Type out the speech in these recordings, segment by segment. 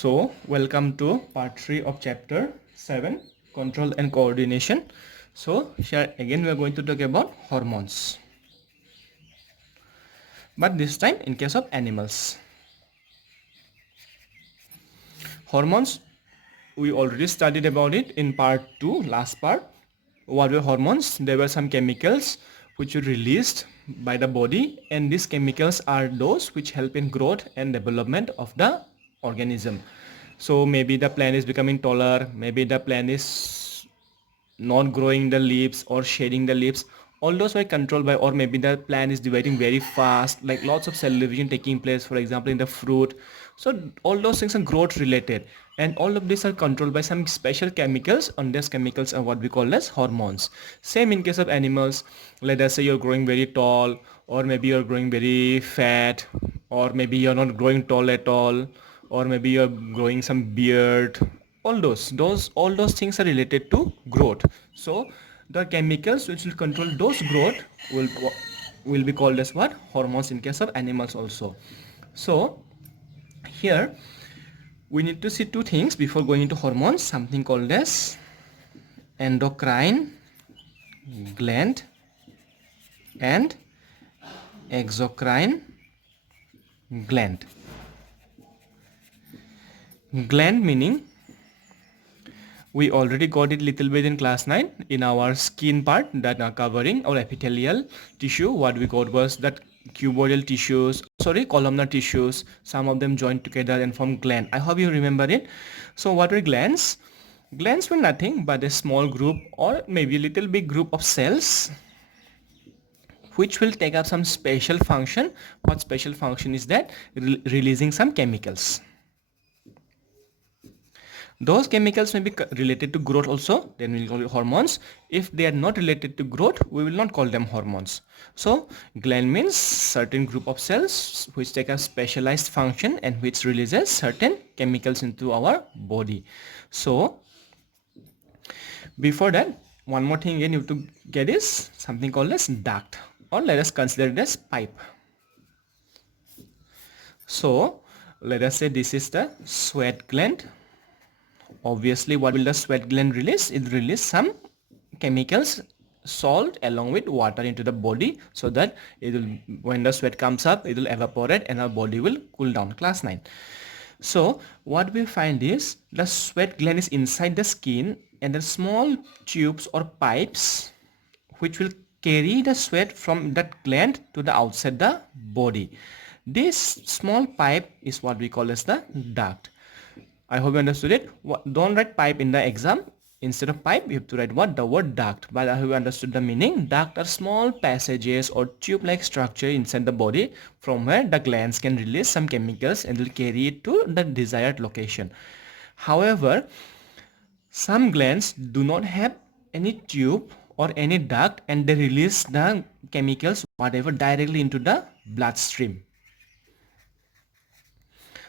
So, welcome to part 3 of chapter 7, control and coordination. So, here again we are going to talk about hormones. But this time in case of animals. Hormones, we already studied about it in part 2, last part. What were hormones? There were some chemicals which were released by the body, and these chemicals are those which help in growth and development of the organism. So maybe the plant is becoming taller, maybe the plant is not growing the leaves or shading the leaves. All those were controlled by, or maybe the plant is dividing very fast, like lots of cell division taking place, for example in the fruit. So all those things are growth related, and all of these are controlled by some special chemicals, and these chemicals are what we call as hormones. Same in case of animals. Let us say you're growing very tall, or maybe you're growing very fat, or maybe you're not growing tall at all, or maybe you're growing some beard. All those things are related to growth. So the chemicals which will control those growth will be called as what? Hormones in case of animals also. So here we need to see two things before going into hormones, something called as endocrine gland and exocrine gland. Gland meaning, we already got it little bit in class 9 in our skin part that are covering our epithelial tissue. What we got was that cuboidal tissues, columnar tissues, some of them joined together and form gland. I hope you remember it. So what were glands? Glands were nothing but a small group or maybe a little big group of cells which will take up some special function. What special function is that? Releasing some chemicals. Those chemicals may be related to growth also, then we'll call it hormones. If they are not related to growth, we will not call them hormones. So gland means certain group of cells which take a specialized function and which releases certain chemicals into our body. So before that, one more thing you need to get is something called as duct, or let us consider it as pipe. So let us say this is the sweat gland. Obviously, what will the sweat gland release? It release some chemicals, salt along with water into the body, so that it will, when the sweat comes up, it will evaporate and our body will cool down. Class 9. So what we find is the sweat gland is inside the skin, and the small tubes or pipes which will carry the sweat from that gland to the outside the body. This small pipe is what we call as the duct. I hope you understood it. Don't write pipe in the exam. Instead of pipe, you have to write what? The word duct. But I hope you understood the meaning. Duct are small passages or tube-like structure inside the body from where the glands can release some chemicals and will carry it to the desired location. However, some glands do not have any tube or any duct, and they release the chemicals whatever directly into the bloodstream.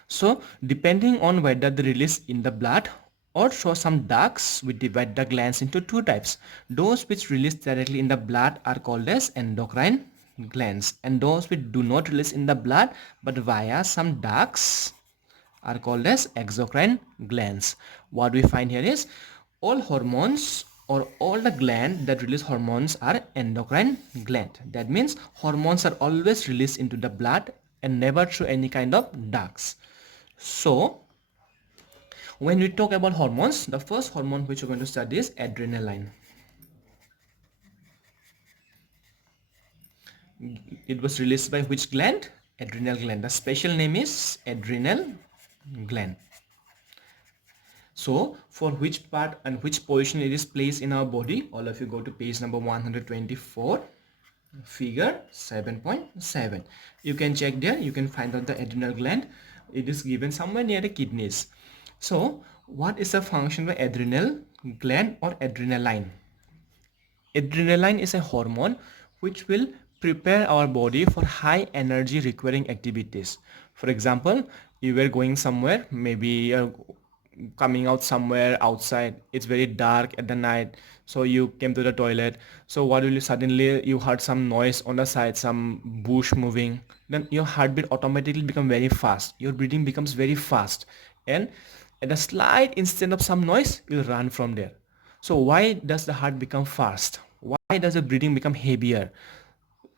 So depending on whether they release in the blood or through some ducts, we divide the glands into two types. Those which release directly in the blood are called as endocrine glands, and those which do not release in the blood but via some ducts are called as exocrine glands. What we find here is all hormones or all the glands that release hormones are endocrine gland. That means hormones are always released into the blood and never through any kind of ducts. So when we talk about hormones, the first hormone which we're going to study is adrenaline. It was released by which gland? Adrenal gland. The special name is adrenal gland. So for which part and which position it is placed in our body, all of you go to page number 124, figure 7.7. You can check there, you can find out the adrenal gland. It is given somewhere near the kidneys. So what is the function of adrenal gland or adrenaline? Adrenaline is a hormone which will prepare our body for high energy requiring activities. For example, you were going somewhere, maybe you're coming out somewhere outside, it's very dark at the night, so you came to the toilet. So what will you suddenly, you heard some noise on the side, some bush moving, then your heartbeat automatically become very fast, your breathing becomes very fast, and at a slight instant of some noise, you'll run from there. So why does the heart become fast? Why does the breathing become heavier?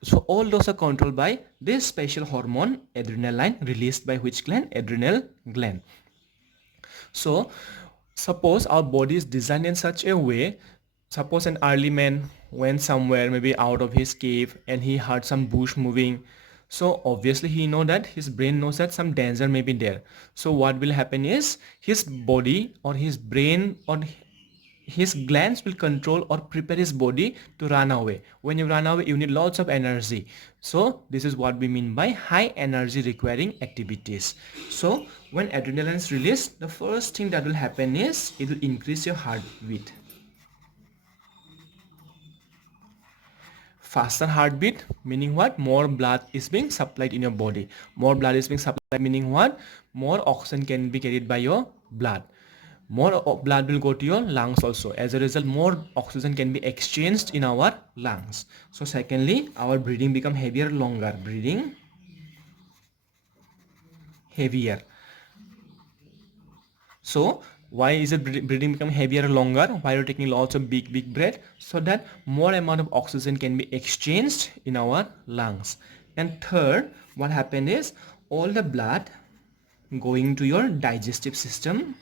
So all those are controlled by this special hormone adrenaline, released by which gland? Adrenal gland. So suppose our body is designed in such a way, suppose an early man went somewhere, maybe out of his cave, and he heard some bush moving. So obviously he know that his brain knows that some danger may be there. So what will happen is his body or his brain or his glands will control or prepare his body to run away. When you run away, you need lots of energy. So this is what we mean by high energy requiring activities. So when adrenaline is released, the first thing that will happen is it will increase your heartbeat. Faster heartbeat meaning what? More blood is being supplied in your body. More blood is being supplied meaning what? More oxygen can be carried by your blood. More blood will go to your lungs also. As a result, more oxygen can be exchanged in our lungs. So secondly, our breathing become heavier, longer. Breathing heavier. So why is it breathing become heavier, longer? Why you're taking lots of big breath? So that more amount of oxygen can be exchanged in our lungs. And third, what happened is all the blood going to your digestive system.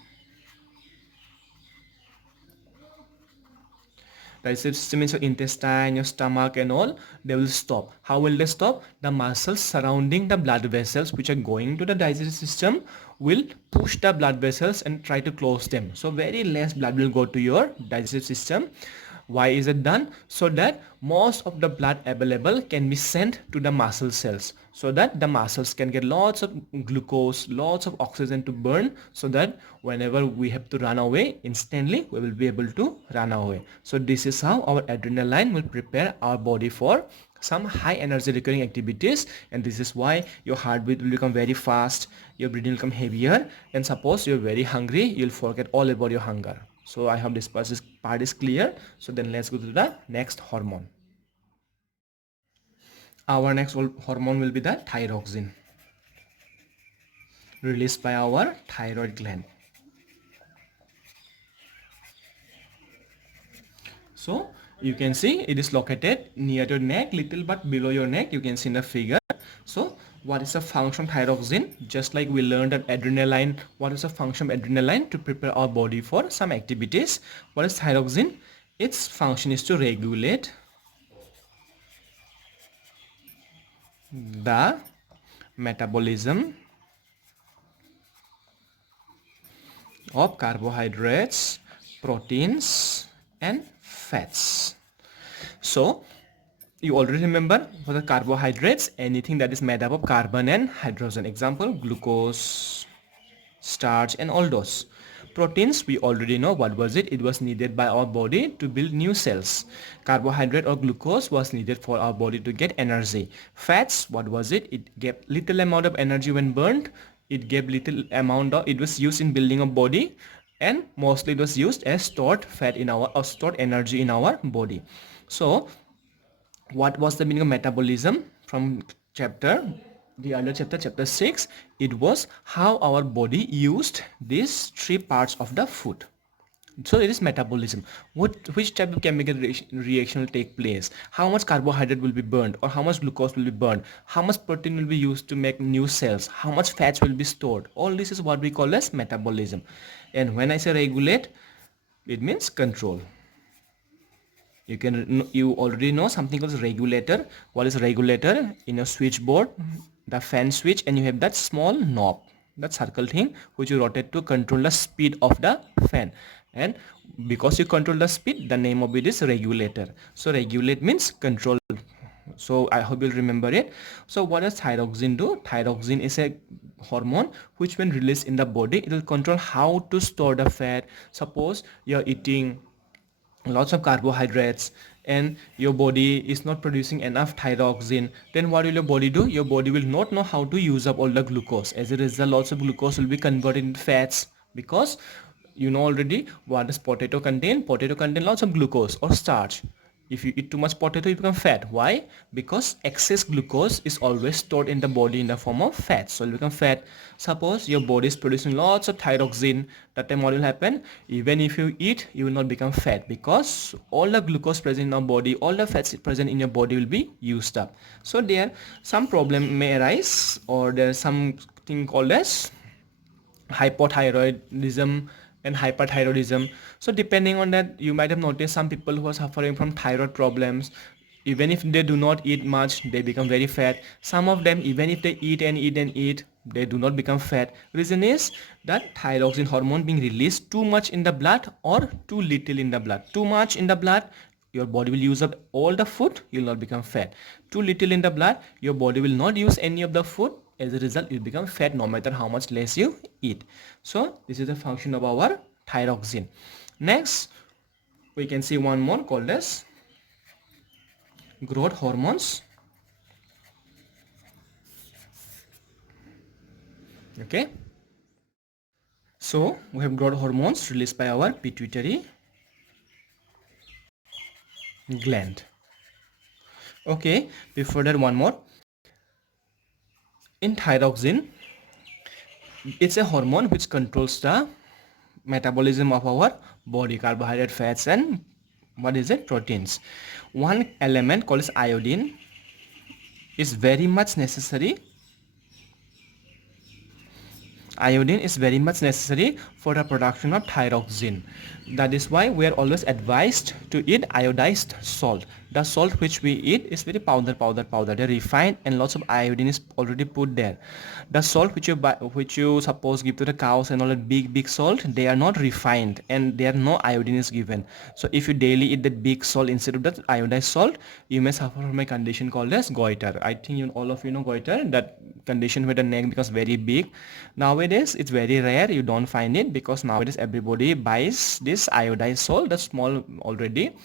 Digestive system means your intestine, your stomach and all, they will stop. How will they stop? The muscles surrounding the blood vessels which are going to the digestive system will push the blood vessels and try to close them. So very less blood will go to your digestive system. Why is it done? So that most of the blood available can be sent to the muscle cells, so that the muscles can get lots of glucose, lots of oxygen to burn, so that whenever we have to run away, instantly we will be able to run away. So this is how our adrenaline will prepare our body for some high energy requiring activities, and this is why your heartbeat will become very fast, your breathing will become heavier, and suppose you're very hungry, you'll forget all about your hunger. So I hope this part is clear. So then let's go to the next hormone. Our next hormone will be the thyroxine, released by our thyroid gland. So you can see it is located near your neck, little but below your neck. You can see in the figure. So what is the function of thyroxine? Just like we learned that adrenaline, what is the function of adrenaline? To prepare our body for some activities. What is thyroxine? Its function is to regulate the metabolism of carbohydrates, proteins and fats. So you already remember for the carbohydrates, anything that is made up of carbon and hydrogen. Example, glucose, starch and all those. Proteins, we already know what was it. It was needed by our body to build new cells. Carbohydrate or glucose was needed for our body to get energy. Fats, what was it? It gave little amount of energy when burned. It gave little amount of, it was used in building a body, and mostly it was used as stored fat in our, or stored energy in our body. So what was the meaning of metabolism from the other chapter, chapter 6? It was how our body used these three parts of the food. So it is metabolism. Which type of chemical reaction will take place? How much carbohydrate will be burned, or how much glucose will be burned? How much protein will be used to make new cells? How much fats will be stored? All this is what we call as metabolism. And when I say regulate, it means control. You already know something called regulator. What is regulator? In a switchboard, the fan switch, and you have that small knob, that circle thing which you rotate to control the speed of the fan. And because you control the speed, the name of it is regulator. So regulate means control. So I hope you'll remember it. So what does thyroxine do? Thyroxine is a hormone which when released in the body, it will control how to store the fat. Suppose you're eating lots of carbohydrates and your body is not producing enough thyroxine, then what will your body do? Your body will not know how to use up all the glucose. As a result, lots of glucose will be converted into fats, because you know already what does potato contain. Potato contain lots of glucose or starch. If you eat too much potato, you become fat. Why? Because excess glucose is always stored in the body in the form of fat, so you become fat. Suppose your body is producing lots of thyroxine, that time what will happen? Even if you eat, you will not become fat, because all the glucose present in our body, all the fats present in your body will be used up. So there some problem may arise, or there is something called as hypothyroidism and hyperthyroidism. So depending on that, you might have noticed some people who are suffering from thyroid problems, even if they do not eat much, they become very fat. Some of them, even if they eat and eat and eat, they do not become fat. Reason is that thyroxine hormone being released too much in the blood or too little in the blood. Too much in the blood, your body will use up all the food, you will not become fat. Too little in the blood, your body will not use any of the food. As a result, you become fat no matter how much less you eat. So this is the function of our thyroxine. Next, we can see one more called as growth hormones. Okay, so we have growth hormones released by our pituitary gland. Okay, before that, one more. In thyroxine, it's a hormone which controls the metabolism of our body, carbohydrate, fats, and what is it, proteins. One element called as iodine is very much necessary. Iodine is very much necessary for the production of thyroxine. That is why we are always advised to eat iodized salt. The salt which we eat is very powder. They're refined and lots of iodine is already put there. The salt which you buy, which you suppose give to the cows and all that big salt, they are not refined and there no iodine is given. So if you daily eat that big salt instead of that iodized salt, you may suffer from a condition called as goiter. I think all of you know goiter, that condition where the neck becomes very big. Nowadays it's very rare, you don't find it, because nowadays everybody buys this iodized salt, the small already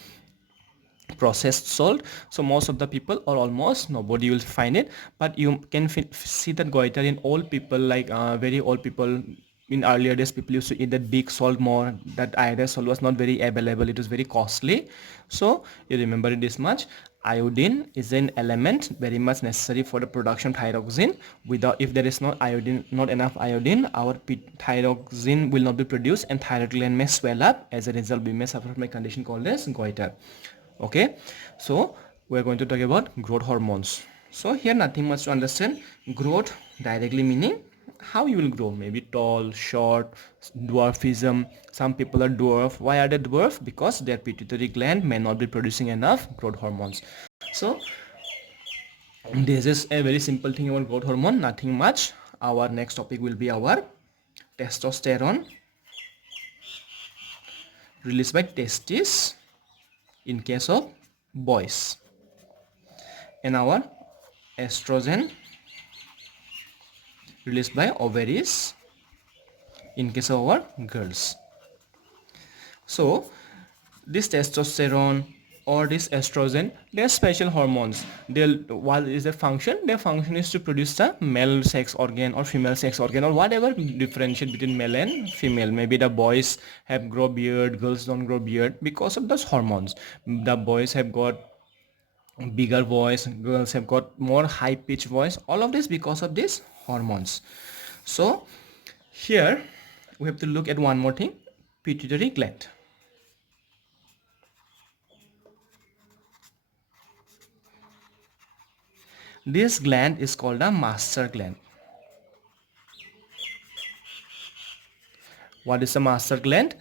processed salt. So most of the people, or almost nobody, will find it. But you can see that goiter in old people, like very old people. In earlier days, people used to eat that big salt more. That iodized salt was not very available, it was very costly. So you remember it this much: iodine is an element very much necessary for the production of thyroxine. Without, if there is no iodine, not enough iodine, our thyroxine will not be produced and thyroid gland may swell up. As a result, we may suffer from a condition called as goiter. Okay, so we are going to talk about growth hormones. So here nothing much to understand. Growth directly meaning how you will grow, maybe tall, short, dwarfism. Some people are dwarf. Why are they dwarf? Because their pituitary gland may not be producing enough growth hormones. So this is a very simple thing about growth hormone, nothing much. Our next topic will be our testosterone released by testes in case of boys, and our estrogen released by ovaries in case of our girls. So this testosterone or this estrogen, they are special hormones. What is their function? Their function is to produce the male sex organ or female sex organ, or whatever differentiate between male and female. Maybe the boys have grow beard, girls don't grow beard, because of those hormones. The boys have got bigger voice, girls have got more high pitched voice, all of this because of these hormones. So here we have to look at one more thing: pituitary gland. This gland is called a master gland. What is a master gland?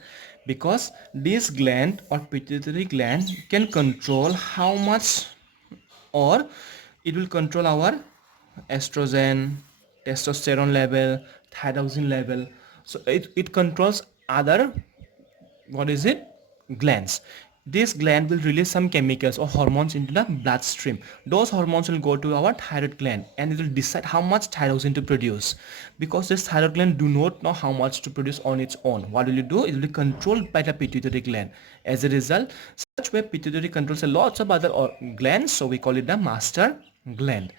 Because this gland or pituitary gland can control how much, or it will control our estrogen, testosterone level, thyroxine level. So it controls other, what is it, glands. This gland will release some chemicals or hormones into the bloodstream. Those hormones will go to our thyroid gland and it will decide how much thyroxine to produce. Because this thyroid gland do not know how much to produce on its own, what will you do? It will be controlled by the pituitary gland. As a result, such way pituitary controls a lots of other glands, so we call it the master gland.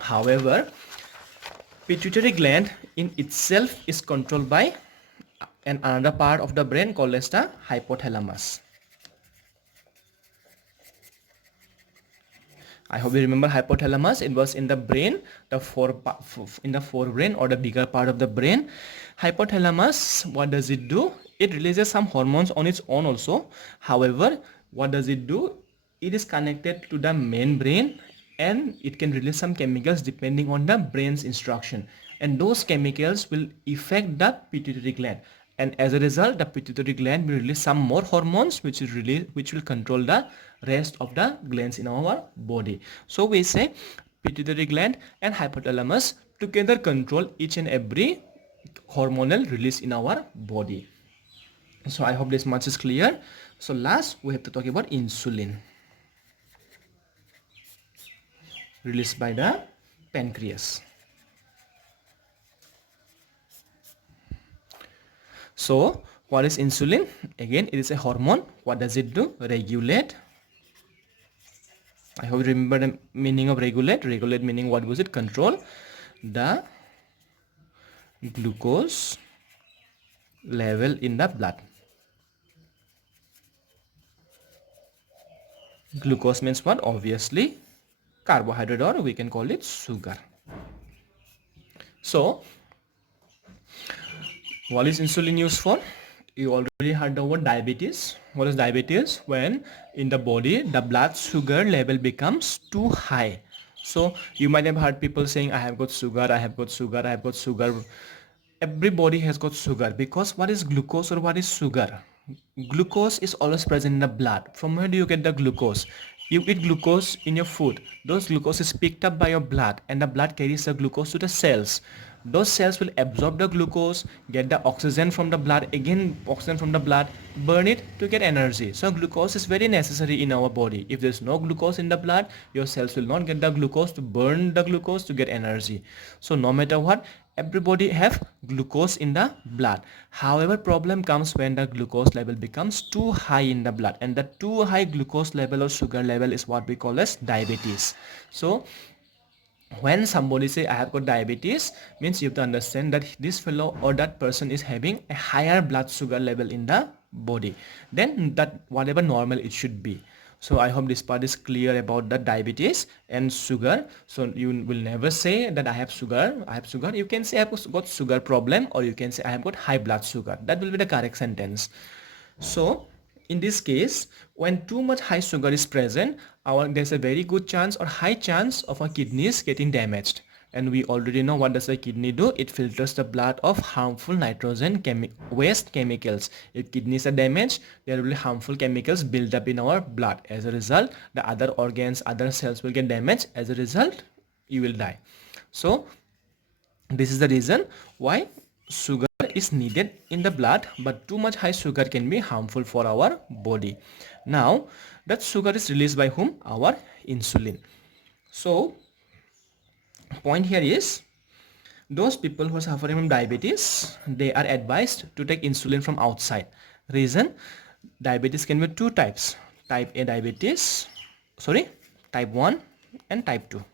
However, pituitary gland in itself is controlled by another part of the brain called as the hypothalamus. I hope you remember hypothalamus. It was in the brain, in the forebrain or the bigger part of the brain. Hypothalamus, what does it do? It releases some hormones on its own also. However, what does it do? It is connected to the main brain and it can release some chemicals depending on the brain's instruction. And those chemicals will affect the pituitary gland. And as a result, the pituitary gland will release some more hormones which will control the rest of the glands in our body. So we say pituitary gland and hypothalamus together control each and every hormonal release in our body. So I hope this much is clear. So last we have to talk about insulin released by the pancreas. So what is insulin? Again, it is a hormone. What does it do? Regulate. I hope you remember the meaning of regulate. Regulate meaning what was it? Control the glucose level in the blood. Glucose means what? Obviously carbohydrate, or we can call it sugar. So what is insulin used for? You already heard the word diabetes. What is diabetes? When in the body the blood sugar level becomes too high. So you might have heard people saying, I have got sugar, I have got sugar, I have got sugar. Everybody has got sugar, because what is glucose or what is sugar? Glucose is always present in the blood. From where do you get the glucose? You eat glucose in your food. Those glucose is picked up by your blood and the blood carries the glucose to the cells. Those cells will absorb the glucose, get the oxygen from the blood, again oxygen from the blood, burn it to get energy. So glucose is very necessary in our body. If there is no glucose in the blood, your cells will not get the glucose to burn the glucose to get energy. So no matter what, everybody have glucose in the blood. However, problem comes when the glucose level becomes too high in the blood, and the too high glucose level or sugar level is what we call as diabetes. So when somebody say I have got diabetes, means you have to understand that this fellow or that person is having a higher blood sugar level in the body than that whatever normal it should be. So I hope this part is clear about the diabetes and sugar. So you will never say that I have sugar. You can say I have got sugar problem, or you can say I have got high blood sugar. That will be the correct sentence. So in this case, when too much high sugar is present, there's a very good chance or high chance of our kidneys getting damaged. And we already know what does the kidney do. It filters the blood of harmful nitrogen waste chemicals. If kidneys are damaged, there will be harmful chemicals build up in our blood. As a result, the other organs, other cells will get damaged. As a result, you will die. So this is the reason why sugar is needed in the blood, but too much high sugar can be harmful for our body. Now that sugar is released by whom? Our insulin. So point here is, those people who are suffering from diabetes, they are advised to take insulin from outside. Reason? Diabetes can be two types: type 1 and type 2.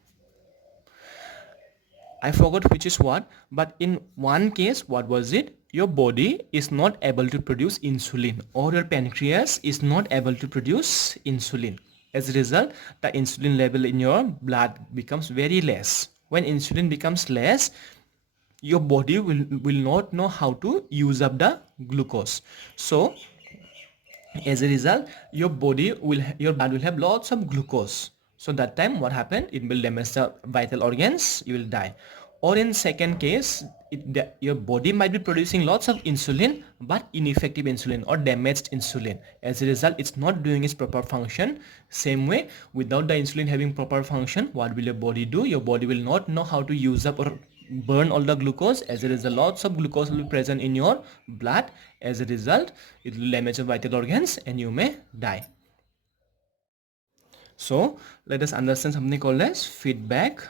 I forgot which is what, but in one case, what was it? Your body is not able to produce insulin, or your pancreas is not able to produce insulin. As a result, the insulin level in your blood becomes very less. When insulin becomes less, your body will not know how to use up the glucose. So as a result, your blood will have lots of glucose. So that time what happened? It will damage the vital organs, you will die. Or in second case, your body might be producing lots of insulin, but ineffective insulin or damaged insulin. As a result, it's not doing its proper function. Same way, without the insulin having proper function, what will your body do? Your body will not know how to use up or burn all the glucose. As a result, lots of glucose will be present in your blood. As a result, it will damage your vital organs and you may die. So let us understand something called as feedback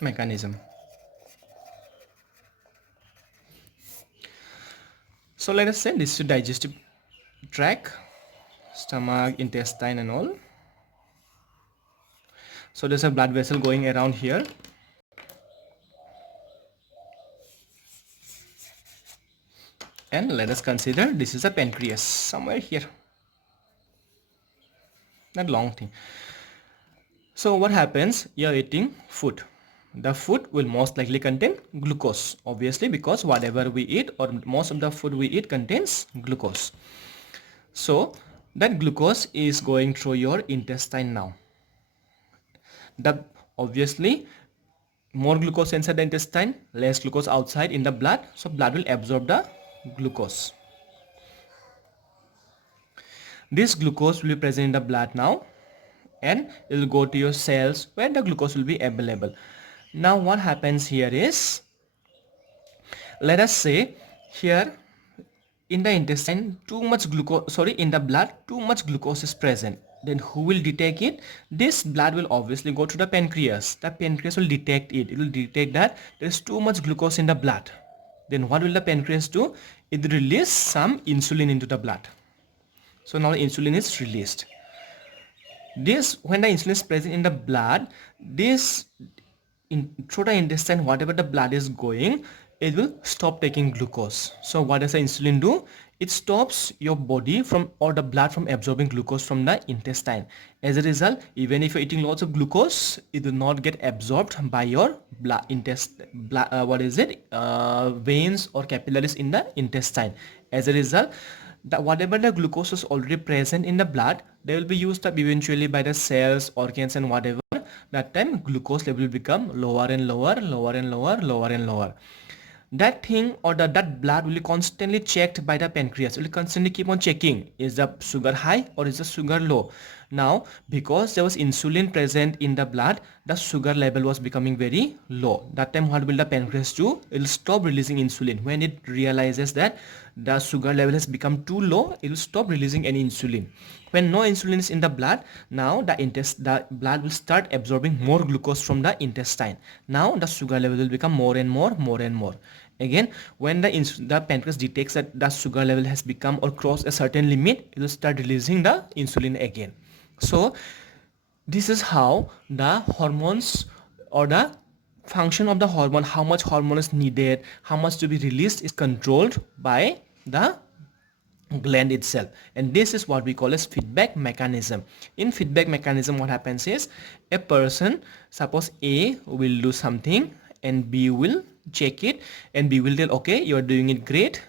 mechanism. So let us say this is digestive tract, stomach, intestine and all. So there's a blood vessel going around here. And let us consider this is a pancreas somewhere here. That long thing. So what happens? You're eating food. The food will most likely contain glucose, obviously, because whatever we eat or most of the food we eat contains glucose. So that glucose is going through your intestine now. The obviously more glucose inside the intestine, less glucose outside in the blood, so blood will absorb the glucose. This glucose will be present in the blood now, and it will go to your cells where the glucose will be available. Now what happens here is, let us say here in the intestine too much glucose, in the blood too much glucose is present. Then who will detect it? This blood will obviously go to the pancreas. The pancreas will detect it. It will detect that there is too much glucose in the blood. Then what will the pancreas do? It will release some insulin into the blood. So now insulin is released. This, when the insulin is present in the blood, this through the intestine, whatever the blood is going, it will stop taking glucose. So what does the insulin do? It stops your body from, or the blood from, absorbing glucose from the intestine. As a result, even if you're eating lots of glucose, it will not get absorbed by your blood veins or capillaries in the intestine. As a result, whatever the glucose is already present in the blood, they will be used up eventually by the cells, organs and whatever. That time glucose level will become lower and lower, lower and lower, lower and lower. That thing, or that blood will be constantly checked by the pancreas. It will constantly keep on checking, is the sugar high or is the sugar low. Now because there was insulin present in the blood, the sugar level was becoming very low. That time what will the pancreas do? It will stop releasing insulin. When it realizes that the sugar level has become too low, it will stop releasing any insulin. When no insulin is in the blood, now the blood will start absorbing more glucose from the intestine. Now the sugar level will become more and more, more and more. Again, when the pancreas detects that the sugar level has become or crossed a certain limit, it will start releasing the insulin again. So this is how the hormones, or the function of the hormone, how much hormone is needed, how much to be released, is controlled by the gland itself. And this is what we call as feedback mechanism. In feedback mechanism, what happens is, a person, suppose A will do something and B will check it, and B will tell, okay, you are doing it great,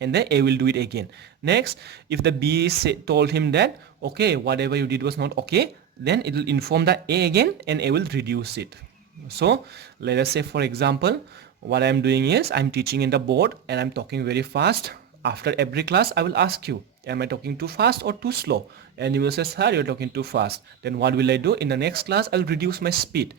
and then A will do it again. Next, if the B told him that, okay, whatever you did was not okay, then it will inform the A again, and A will reduce it. So let us say, for example, what I am doing is, I am teaching in the board and I am talking very fast. After every class, I will ask you, am I talking too fast or too slow? And you will say, sir, you're talking too fast. Then what will I do? In the next class, I'll reduce my speed.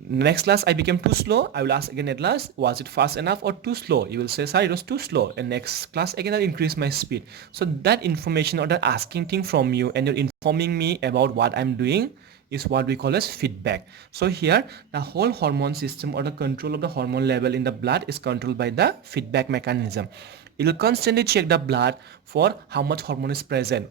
Next class I became too slow, I will ask again at last, was it fast enough or too slow? You will say, sir, it was too slow. And next class again I'll increase my speed. So that information, or that asking thing from you, and you're informing me about what I'm doing, is what we call as feedback. So here the whole hormone system, or the control of the hormone level in the blood, is controlled by the feedback mechanism. It will constantly check the blood for how much hormone is present,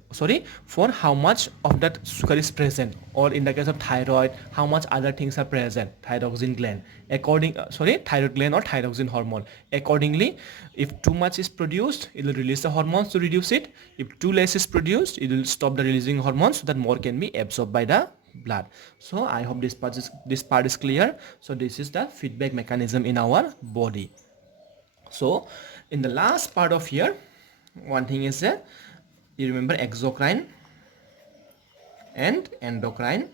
for how much of that sugar is present, or in the case of thyroid, how much other things are present, thyroxine gland, thyroid gland or thyroxine hormone. Accordingly, if too much is produced, it will release the hormones to reduce it. If too less is produced, it will stop the releasing hormones so that more can be absorbed by the blood. So I hope this part is clear. So this is the feedback mechanism in our body. So in the last part of here, one thing is that you remember exocrine and endocrine.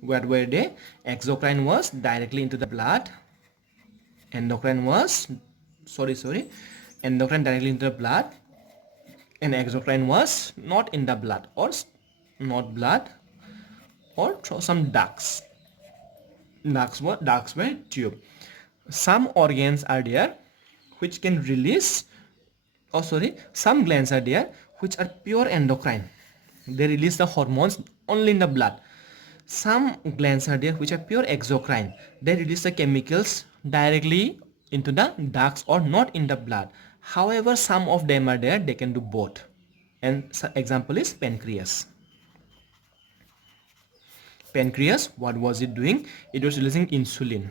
Where were they? Exocrine was directly into the blood. Endocrine was endocrine directly into the blood, and exocrine was not in the blood, or not blood, or through some ducts. Ducts were tube. Some organs are there which can release, some glands are there which are pure endocrine. They release the hormones only in the blood. Some glands are there which are pure exocrine. They release the chemicals directly into the ducts or not in the blood. However, some of them are there, they can do both. And example is pancreas. Pancreas, what was it doing? It was releasing insulin.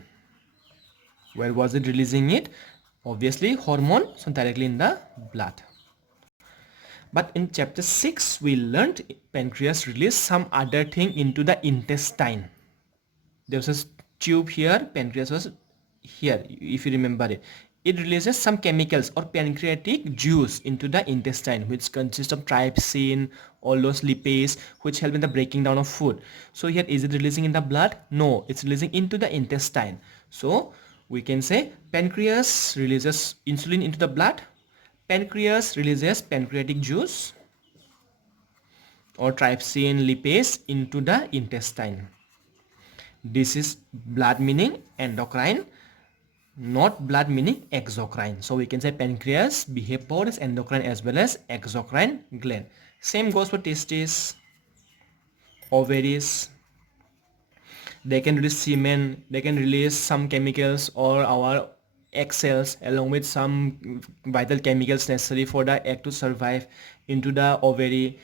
Where was it releasing it? Obviously hormone, so directly in the blood. But in chapter 6, we learned pancreas release some other thing into the intestine. There was a tube here, pancreas was here, if you remember it. It releases some chemicals or pancreatic juice into the intestine, which consists of trypsin, all those lipase, which help in the breaking down of food. So here, is it releasing in the blood? No, it's releasing into the intestine. So we can say pancreas releases insulin into the blood. Pancreas releases pancreatic juice or trypsin lipase into the intestine. This is blood meaning endocrine, not blood meaning exocrine. So we can say pancreas behave both as endocrine as well as exocrine gland. Same goes for testes, ovaries. They can release semen, they can release some chemicals or our egg cells along with some vital chemicals necessary for the egg to survive into the ovary,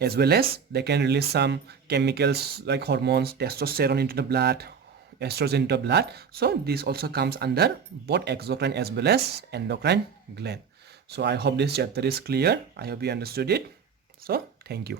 as well as they can release some chemicals like hormones, testosterone into the blood, estrogen into the blood. So this also comes under both exocrine as well as endocrine gland. So I hope this chapter is clear. I hope you understood it. So thank you.